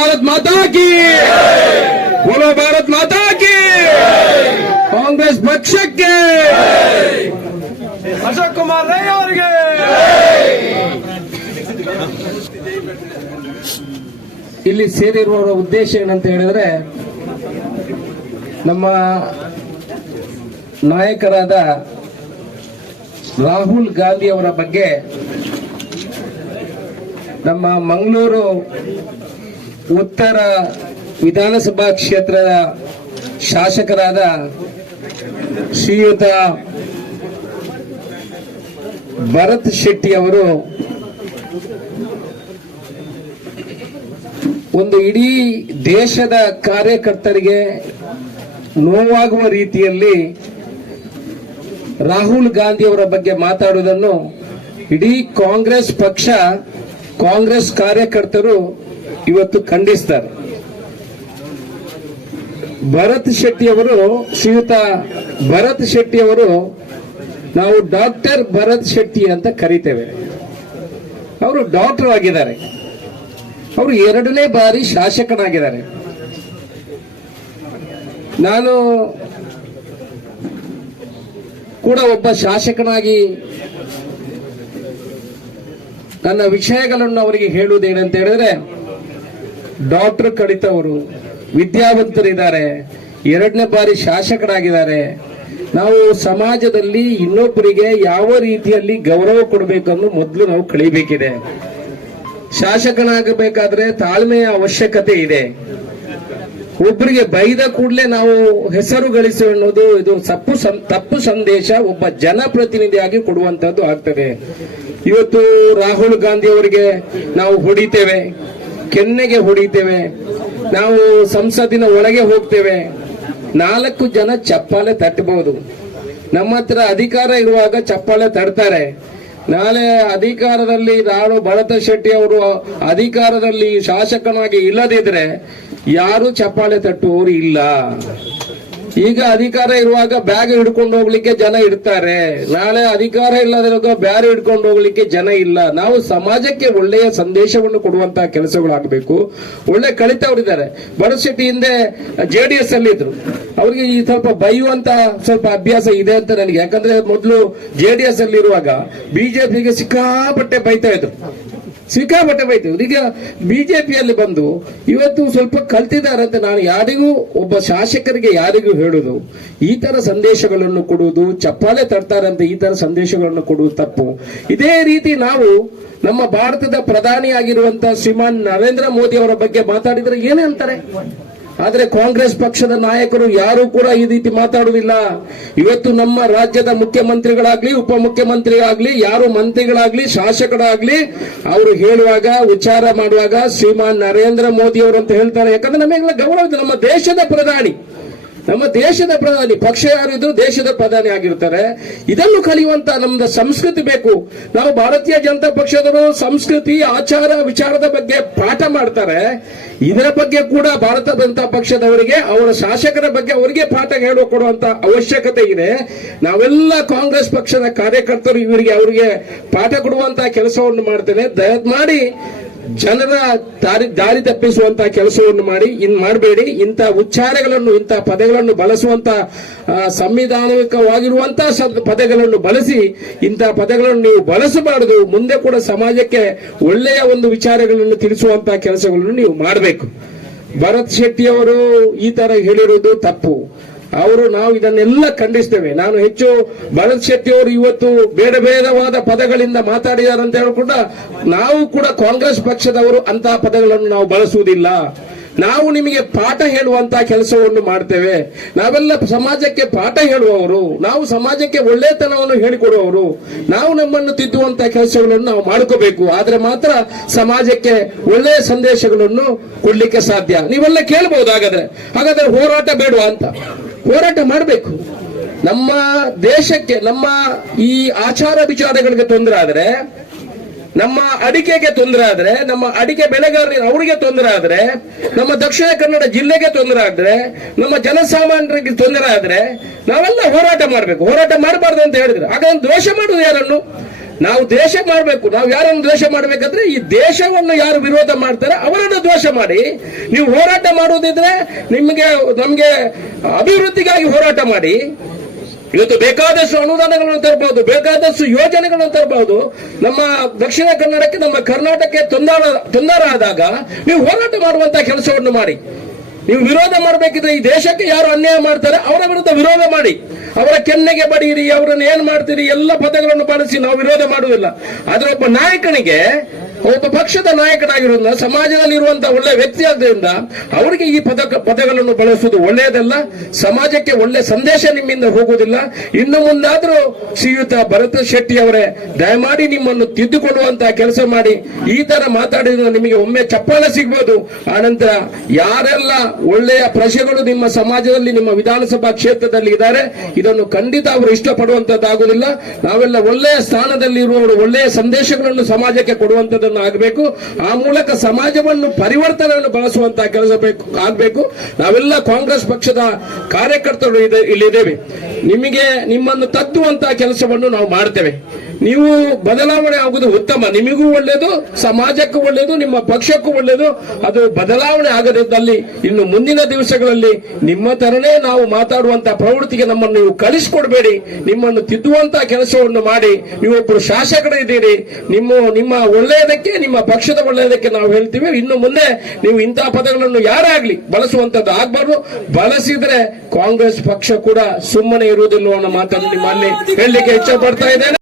ಭಾರತ್ ಮಾತಾ ಕಿ, ಬೋಲೋ ಭಾರತ್ ಮಾತಾ ಕಿ, ಕಾಂಗ್ರೆಸ್ ಪಕ್ಷಕ್ಕೆ, ಅಶೋಕ್ ಕುಮಾರ್ ರೈ ಅವರಿಗೆ. ಇಲ್ಲಿ ಸೇರಿರುವವರ ಉದ್ದೇಶ ಏನಂತ ಹೇಳಿದ್ರೆ, ನಮ್ಮ ನಾಯಕರಾದ ರಾಹುಲ್ ಗಾಂಧಿ ಅವರ ಬಗ್ಗೆ ನಮ್ಮ ಮಂಗಳೂರು ಉತ್ತರ ವಿಧಾನಸಭಾ ಕ್ಷೇತ್ರದ ಶಾಸಕರಾದ ಶ್ರೀಯುತ ಭರತ್ ಶೆಟ್ಟಿ ಅವರು ಒಂದು ಇಡೀ ದೇಶದ ಕಾರ್ಯಕರ್ತರಿಗೆ ನೋವಾಗುವ ರೀತಿಯಲ್ಲಿ ರಾಹುಲ್ ಗಾಂಧಿ ಅವರ ಬಗ್ಗೆ ಮಾತಾಡುವುದನ್ನು ಇಡೀ ಕಾಂಗ್ರೆಸ್ ಪಕ್ಷ, ಕಾಂಗ್ರೆಸ್ ಕಾರ್ಯಕರ್ತರು ಇವತ್ತು ಖಂಡಿಸ್ತಾರೆ. ಭರತ್ ಶೆಟ್ಟಿ ಅವರು, ಶ್ರೀಯುತ ಭರತ್ ಶೆಟ್ಟಿ ಅವರು, ನಾವು ಡಾಕ್ಟರ್ ಭರತ್ ಶೆಟ್ಟಿ ಅಂತ ಕರೀತೇವೆ. ಅವರು ಡಾಕ್ಟರ್ ಆಗಿದ್ದಾರೆ. ಅವರು 2ನೇ ಬಾರಿ ಶಾಸಕನಾಗಿದ್ದಾರೆ. ನಾನು ಕೂಡ ಒಬ್ಬ ಶಾಸಕನಾಗಿ ನನ್ನ ವಿಷಯಗಳನ್ನು ಅವರಿಗೆ ಹೇಳುವುದೇನಂತ ಹೇಳಿದ್ರೆ, ಡಾಕ್ಟರ್ ಕಲಿತವರು, ವಿದ್ಯಾವಂತರಿದ್ದಾರೆ, 2ನೇ ಬಾರಿ ಶಾಸಕರಾಗಿದ್ದಾರೆ. ನಾವು ಸಮಾಜದಲ್ಲಿ ಇನ್ನೊಬ್ಬರಿಗೆ ಯಾವ ರೀತಿಯಲ್ಲಿ ಗೌರವ ಕೊಡಬೇಕನ್ನು ಮೊದಲು ನಾವು ಕಲಿಬೇಕಿದೆ. ಶಾಸಕನಾಗಬೇಕಾದ್ರೆ ತಾಳ್ಮೆಯ ಅವಶ್ಯಕತೆ ಇದೆ. ಒಬ್ಬರಿಗೆ ಬೈದ ಕೂಡಲೇ ನಾವು ಹೆಸರು ಗಳಿಸಿ ಅನ್ನೋದು ಇದು ತಪ್ಪು ಸಂದೇಶ ಒಬ್ಬ ಜನಪ್ರತಿನಿಧಿಯಾಗಿ ಕೊಡುವಂತದ್ದು ಆಗ್ತದೆ. ಇವತ್ತು ರಾಹುಲ್ ಗಾಂಧಿ ಅವರಿಗೆ ನಾವು ಹೊಡಿತೇವೆ, ಕೆನ್ನೆಗೆ ಹೊಡಿತೇವೆ, ನಾವು ಸಂಸತ್ತಿನ ಒಳಗೆ ಹೋಗ್ತೇವೆ, 4 ಜನ ಚಪ್ಪಾಳೆ ತಟ್ಟಬಹುದು. ನಮ್ಮ ಹತ್ರ ಅಧಿಕಾರ ಇರುವಾಗ ಚಪ್ಪಾಳೆ ತಡ್ತಾರೆ. ನಾಳೆ ಅಧಿಕಾರದಲ್ಲಿ ನಾನು ಭರತ್ ಶೆಟ್ಟಿ ಅವರು ಅಧಿಕಾರದಲ್ಲಿ ಶಾಸಕನಾಗಿ ಇಲ್ಲದಿದ್ರೆ ಯಾರು ಚಪ್ಪಾಳೆ ತಟ್ಟುವವರು ಇಲ್ಲ. ಈಗ ಅಧಿಕಾರ ಇರುವಾಗ ಬ್ಯಾಗ್ ಹಿಡ್ಕೊಂಡು ಹೋಗ್ಲಿಕ್ಕೆ ಜನ ಇರ್ತಾರೆ, ನಾಳೆ ಅಧಿಕಾರ ಇಲ್ಲದಿರುವಾಗ ಬ್ಯಾಗ್ ಹಿಡ್ಕೊಂಡು ಹೋಗ್ಲಿಕ್ಕೆ ಜನ ಇಲ್ಲ. ನಾವು ಸಮಾಜಕ್ಕೆ ಒಳ್ಳೆಯ ಸಂದೇಶವನ್ನು ಕೊಡುವಂತಹ ಕೆಲಸಗಳಾಗಬೇಕು. ಒಳ್ಳೆ ಕಲಿತವರಿದ್ದಾರೆ. ಭರತ್ ಶೆಟ್ಟಿ ಹಿಂದೆ JDS ಅಲ್ಲಿ ಇದ್ರು. ಅವ್ರಿಗೆ ಈ ಸ್ವಲ್ಪ ಬೈಯುವಂತ ಸ್ವಲ್ಪ ಅಭ್ಯಾಸ ಇದೆ ಅಂತ ನನಗೆ. ಯಾಕಂದ್ರೆ ಮೊದಲು JDS ಅಲ್ಲಿ ಇರುವಾಗ ಬಿಜೆಪಿಗೆ ಸಿಕ್ಕಾಪಟ್ಟೆ ಬೈತಾ ಇದ್ರು. ಈಗ ಬಿಜೆಪಿಯಲ್ಲಿ ಬಂದು ಇವತ್ತು ಸ್ವಲ್ಪ ಕಲ್ತಿದ್ದಾರೆ ಅಂತ ನಾನು ಯಾರಿಗೂ, ಒಬ್ಬ ಶಾಸಕರಿಗೆ ಯಾರಿಗೂ ಹೇಳುದು, ಈ ತರ ಸಂದೇಶಗಳನ್ನು ಕೊಡುವುದು, ಚಪ್ಪಾಳೆ ತಡ್ತಾರೆ ಅಂತ ಈ ತರ ಸಂದೇಶಗಳನ್ನು ಕೊಡುವುದು ತಪ್ಪು. ಇದೇ ರೀತಿ ನಾವು ನಮ್ಮ ಭಾರತದ ಪ್ರಧಾನಿಯಾಗಿರುವಂತಹ ಶ್ರೀಮಾನ್ ನರೇಂದ್ರ ಮೋದಿ ಅವರ ಬಗ್ಗೆ ಮಾತಾಡಿದ್ರೆ ಏನೇ ಅಂತಾರೆ. ಆದ್ರೆ ಕಾಂಗ್ರೆಸ್ ಪಕ್ಷದ ನಾಯಕರು ಯಾರು ಕೂಡ ಈ ರೀತಿ ಮಾತಾಡುವುದಿಲ್ಲ. ಇವತ್ತು ನಮ್ಮ ರಾಜ್ಯದ ಮುಖ್ಯಮಂತ್ರಿಗಳಾಗ್ಲಿ, ಉಪಮುಖ್ಯಮಂತ್ರಿಗಳಾಗ್ಲಿ, ಯಾರು ಮಂತ್ರಿಗಳಾಗ್ಲಿ, ಶಾಸಕರಾಗ್ಲಿ, ಅವರು ಹೇಳುವಾಗ, ವಿಚಾರ ಮಾಡುವಾಗ ಶ್ರೀಮಾನ್ ನರೇಂದ್ರ ಮೋದಿ ಅವರು ಅಂತ ಹೇಳ್ತಾರೆ. ಯಾಕಂದ್ರೆ ನಮಗೆಲ್ಲ ಗೌರವ ಇದೆ. ನಮ್ಮ ದೇಶದ ಪ್ರಧಾನಿ, ಪಕ್ಷ ಯಾರಿದ್ರು ದೇಶದ ಪ್ರಧಾನಿ ಆಗಿರ್ತಾರೆ. ಇದನ್ನು ಕಲಿಯುವಂತ ನಮ್ದು ಸಂಸ್ಕೃತಿ ಬೇಕು. ನಾವು ಭಾರತೀಯ ಜನತಾ ಪಕ್ಷದವರು ಸಂಸ್ಕೃತಿ, ಆಚಾರ, ವಿಚಾರದ ಬಗ್ಗೆ ಪಾಠ ಮಾಡ್ತಾರೆ. ಇದರ ಬಗ್ಗೆ ಕೂಡ ಭಾರತ ಜನತಾ ಪಕ್ಷದವರಿಗೆ, ಅವರ ಶಾಸಕರ ಬಗ್ಗೆ ಅವರಿಗೆ ಪಾಠ ಹೇಳಿಕೊಡುವಂತ ಅವಶ್ಯಕತೆ ಇದೆ. ನಾವೆಲ್ಲ ಕಾಂಗ್ರೆಸ್ ಪಕ್ಷದ ಕಾರ್ಯಕರ್ತರು ಅವರಿಗೆ ಪಾಠ ಕೊಡುವಂತಹ ಕೆಲಸವನ್ನು ಮಾಡ್ತೇನೆ. ದಯಮಾಡಿ ಜನರ ದಾರಿ ತಪ್ಪಿಸುವಂತಹ ಕೆಲಸವನ್ನು ಮಾಡಬೇಡಿ. ಇಂಥ ಉಚ್ಚಾರಗಳನ್ನು, ಇಂಥ ಪದಗಳನ್ನು ಬಳಸುವಂತ ಸಂವಿಧಾನಿಕವಾಗಿರುವಂತಹ ಪದಗಳನ್ನು ಬಳಸಿ, ಇಂಥ ಪದಗಳನ್ನು ನೀವು ಬಳಸಬಾರದು. ಮುಂದೆ ಕೂಡ ಸಮಾಜಕ್ಕೆ ಒಳ್ಳೆಯ ಒಂದು ವಿಚಾರಗಳನ್ನು ತಿಳಿಸುವಂತಹ ಕೆಲಸಗಳನ್ನು ನೀವು ಮಾಡಬೇಕು. ಭರತ್ ಶೆಟ್ಟಿ ಅವರು ಈ ತರ ಹೇಳಿರುವುದು ತಪ್ಪು. ನಾವು ಇದನ್ನೆಲ್ಲ ಖಂಡಿಸ್ತೇವೆ. ನಾನು ಹೆಚ್ಚು ಭರತ್ ಶೆಟ್ಟಿ ಅವರು ಇವತ್ತು ಬೇಡವಾದ ಪದಗಳಿಂದ ಮಾತಾಡಿದ್ದಾರೆ ಅಂತ ಹೇಳ್ಕೊಂಡ, ನಾವು ಕೂಡ ಕಾಂಗ್ರೆಸ್ ಪಕ್ಷದವರು ಅಂತಹ ಪದಗಳನ್ನು ನಾವು ಬಳಸುವುದಿಲ್ಲ. ನಾವು ನಿಮಗೆ ಪಾಠ ಹೇಳುವಂತಹ ಕೆಲಸವನ್ನು ಮಾಡ್ತೇವೆ. ನಾವೆಲ್ಲ ಸಮಾಜಕ್ಕೆ ಪಾಠ ಹೇಳುವವರು, ನಾವು ಸಮಾಜಕ್ಕೆ ಒಳ್ಳೆತನವನ್ನು ಹೇಳಿಕೊಡುವವರು. ನಾವು ನಮ್ಮನ್ನು ತಿದ್ದುವಂತಹ ಕೆಲಸಗಳನ್ನು ನಾವು ಮಾಡ್ಕೋಬೇಕು. ಆದ್ರೆ ಮಾತ್ರ ಸಮಾಜಕ್ಕೆ ಒಳ್ಳೆಯ ಸಂದೇಶಗಳನ್ನು ಕೊಡ್ಲಿಕ್ಕೆ ಸಾಧ್ಯ. ನೀವೆಲ್ಲ ಕೇಳಬಹುದು. ಹಾಗಾದ್ರೆ ಹೋರಾಟ ಬೇಡವಾ ಅಂತ? ಹೋರಾಟ ಮಾಡಬೇಕು. ನಮ್ಮ ದೇಶಕ್ಕೆ, ನಮ್ಮ ಈ ಆಚಾರ ವಿಚಾರಗಳಿಗೆ ತೊಂದರೆ ಆದ್ರೆ, ನಮ್ಮ ಅಡಿಕೆಗೆ ತೊಂದರೆ ಆದ್ರೆ, ನಮ್ಮ ಅಡಿಕೆ ಬೆಳೆಗಾರರಿಗೆ ಅವರಿಗೆ ತೊಂದರೆ ಆದ್ರೆ, ನಮ್ಮ ದಕ್ಷಿಣ ಕನ್ನಡ ಜಿಲ್ಲೆಗೆ ತೊಂದರೆ ಆದ್ರೆ, ನಮ್ಮ ಜನಸಾಮಾನ್ಯರಿಗೆ ತೊಂದರೆ ಆದ್ರೆ ನಾವೆಲ್ಲ ಹೋರಾಟ ಮಾಡಬೇಕು. ಹೋರಾಟ ಮಾಡಬಾರ್ದು ಅಂತ ಹೇಳಿದ್ರೆ ಆಗ ದ್ವೇಷ ಮಾಡುವುದು ಯಾರನ್ನು? ನಾವು ದ್ವೇಷ ಮಾಡಬೇಕು. ನಾವು ಯಾರನ್ನು ದ್ವೇಷ ಮಾಡಬೇಕಂದ್ರೆ ಈ ದೇಶವನ್ನು ಯಾರು ವಿರೋಧ ಮಾಡ್ತಾರೆ ಅವರನ್ನು ದ್ವೇಷ ಮಾಡಿ. ನೀವು ಹೋರಾಟ ಮಾಡುವುದಿದ್ರೆ ನಮಗೆ ಅಭಿವೃದ್ಧಿಗಾಗಿ ಹೋರಾಟ ಮಾಡಿ. ಇವತ್ತು ಬೇಕಾದಷ್ಟು ಅನುದಾನಗಳನ್ನು ತರಬಹುದು, ಬೇಕಾದಷ್ಟು ಯೋಜನೆಗಳನ್ನು ತರಬಹುದು. ನಮ್ಮ ದಕ್ಷಿಣ ಕನ್ನಡಕ್ಕೆ, ನಮ್ಮ ಕರ್ನಾಟಕಕ್ಕೆ ತೊಂದರೆ ಆದಾಗ ನೀವು ಹೋರಾಟ ಮಾಡುವಂತಹ ಕೆಲಸವನ್ನು ಮಾಡಿ. ನೀವು ವಿರೋಧ ಮಾಡಬೇಕಿದ್ರೆ ಈ ದೇಶಕ್ಕೆ ಯಾರು ಅನ್ಯಾಯ ಮಾಡ್ತಾರೆ ಅವರ ವಿರುದ್ಧ ವಿರೋಧ ಮಾಡಿ. ಅವರ ಕೆನ್ನೆಗೆ ಬಡೀರಿ, ಅವರನ್ನು ಏನ್ ಮಾಡ್ತೀರಿ ಎಲ್ಲ ಪದಗಳನ್ನು ಬಳಸಿ ನಾವು ವಿರೋಧ ಮಾಡುವುದಿಲ್ಲ. ಆದ್ರೆ ಒಬ್ಬ ನಾಯಕನಿಗೆ, ಒಬ್ಬ ಪಕ್ಷದ ನಾಯಕನಾಗಿರೋದ್ರಿಂದ, ಸಮಾಜದಲ್ಲಿ ಇರುವಂತಹ ಒಳ್ಳೆ ವ್ಯಕ್ತಿ ಆದ್ದರಿಂದ ಅವರಿಗೆ ಈ ಪದಗಳನ್ನು ಬಳಸುವುದು ಒಳ್ಳೆಯದಲ್ಲ. ಸಮಾಜಕ್ಕೆ ಒಳ್ಳೆ ಸಂದೇಶ ನಿಮ್ಮಿಂದ ಹೋಗುವುದಿಲ್ಲ. ಇನ್ನು ಮುಂದಾದ್ರೂ ಶ್ರೀಯುತ ಭರತ್ ಶೆಟ್ಟಿ ಅವರೇ, ದಯಮಾಡಿ ನಿಮ್ಮನ್ನು ತಿದ್ದುಕೊಳ್ಳುವಂತಹ ಕೆಲಸ ಮಾಡಿ. ಈ ತರ ಮಾತಾಡಿದ್ರೆ ನಿಮಗೆ ಒಮ್ಮೆ ಚಪ್ಪಾಳೆ ಸಿಗ್ಬೋದು. ಆನಂತರ ಯಾರೆಲ್ಲ ಒಳ್ಳೆಯ ಪ್ರಜೆಗಳು ನಿಮ್ಮ ಸಮಾಜದಲ್ಲಿ, ನಿಮ್ಮ ವಿಧಾನಸಭಾ ಕ್ಷೇತ್ರದಲ್ಲಿ ಇದ್ದಾರೆ, ಇದನ್ನು ಖಂಡಿತ ಅವರು ಇಷ್ಟಪಡುವಂತದ್ದಾಗುವುದಿಲ್ಲ. ನಾವೆಲ್ಲ ಒಳ್ಳೆಯ ಸ್ಥಾನದಲ್ಲಿ ಇರುವವರು ಒಳ್ಳೆಯ ಸಂದೇಶಗಳನ್ನು ಸಮಾಜಕ್ಕೆ ಕೊಡುವಂತದ್ದು ಆಗಬೇಕು. ಆ ಮೂಲಕ ಸಮಾಜವನ್ನು ಪರಿವರ್ತನೆಯನ್ನು ಬಳಸುವಂತಹ ಕೆಲಸ ಆಗಬೇಕು. ನಾವೆಲ್ಲ ಕಾಂಗ್ರೆಸ್ ಪಕ್ಷದ ಕಾರ್ಯಕರ್ತರು ಇಲ್ಲಿದ್ದೇವೆ. ನಿಮ್ಮನ್ನು ತತ್ತುವಂತಹ ಕೆಲಸವನ್ನು ನಾವು ಮಾಡ್ತೇವೆ. ನೀವು ಬದಲಾವಣೆ ಆಗುವುದು ಉತ್ತಮ. ನಿಮಗೂ ಒಳ್ಳೆಯದು, ಸಮಾಜಕ್ಕೂ ಒಳ್ಳೆಯದು, ನಿಮ್ಮ ಪಕ್ಷಕ್ಕೂ ಒಳ್ಳೆಯದು. ಅದು ಬದಲಾವಣೆ ಆಗದಿದ್ದಲ್ಲಿ ಇನ್ನು ಮುಂದಿನ ದಿವಸಗಳಲ್ಲಿ ನಿಮ್ಮ ತರನೇ ನಾವು ಮಾತಾಡುವಂತಹ ಪ್ರವೃತ್ತಿಗೆ ನಮ್ಮನ್ನು ನೀವು ಕಳಿಸಿಕೊಡ್ಬೇಡಿ. ನಿಮ್ಮನ್ನು ತಿದ್ದುವಂತಹ ಕೆಲಸವನ್ನು ಮಾಡಿ. ನೀವೊಬ್ಬರು ಶಾಸಕರಿದ್ದೀರಿ. ನಿಮ್ಮ ಒಳ್ಳೆಯದಕ್ಕೆ, ನಿಮ್ಮ ಪಕ್ಷದ ಒಳ್ಳೆಯದಕ್ಕೆ ನಾವು ಹೇಳ್ತೀವಿ. ಇನ್ನು ಮುಂದೆ ನೀವು ಇಂತಹ ಪದಗಳನ್ನು ಯಾರೇ ಆಗ್ಲಿ ಬಳಸುವಂತದ್ದು ಆಗ್ಬಾರ್ದು. ಬಳಸಿದ್ರೆ ಕಾಂಗ್ರೆಸ್ ಪಕ್ಷ ಕೂಡ ಸುಮ್ಮನೆ ಇರುವುದಿಲ್ಲ ಅನ್ನೋ ಮಾತನ್ನು ನಿಮ್ಮಲ್ಲಿ ಹೇಳಲಿಕ್ಕೆ ಇಚ್ಛೆ ಪಡ್ತಾ ಇದ್ದೇನೆ.